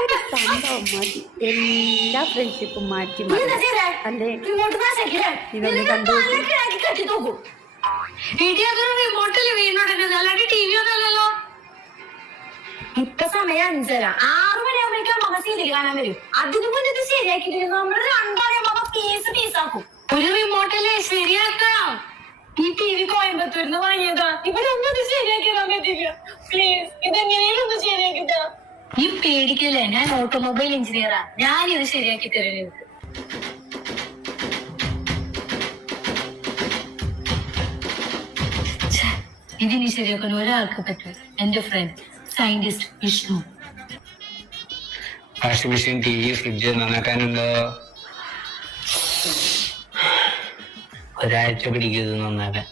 ഒരു സംഭവം മതി, എല്ലാ ഫ്രണ്ട്ഷിപ്പും മാറ്റി അല്ലേ? ഇതൊന്ന് കണ്ടു ഇപ്പൊ സമയം 5:30, 6 മണിയാകുമ്പോഴേക്കും അമ്മ സീരിയൽ കാണാൻ വരും. അതിനു മുന്നേ ഇത് ശരിയാക്കിയിട്ട് നമ്മൾ രണ്ടാളും അമ്മ പീസാക്കും. ഒരു റിമോട്ടല്ലേ ശരിയാക്കണം. ഈ TV കോയമ്പത്തൂരിന്ന് വാങ്ങിയതാ. ഇവരൊന്നും ഇത് ശരിയാക്കിയതാ പ്ലീസ്. ഇതെങ്ങനെയും ഒന്ന് ശരിയാക്കിട്ടാ. നീ പേടിക്കല്ലേ, ഞാൻ ഓട്ടോമൊബൈൽ എഞ്ചിനീയറാ. ഞാനിത് ശരിയാക്കി തരുന്നത്. ഇതിനി ശരിയാക്കാൻ ഒരാൾക്ക് പറ്റും. എന്റെ friend scientist Vishnu. Washing machine, TV, fridge നന്നാക്കാനുണ്ടോ? ഒരാഴ്ച പിടിക്കും ഇത് നന്നാക്കാൻ.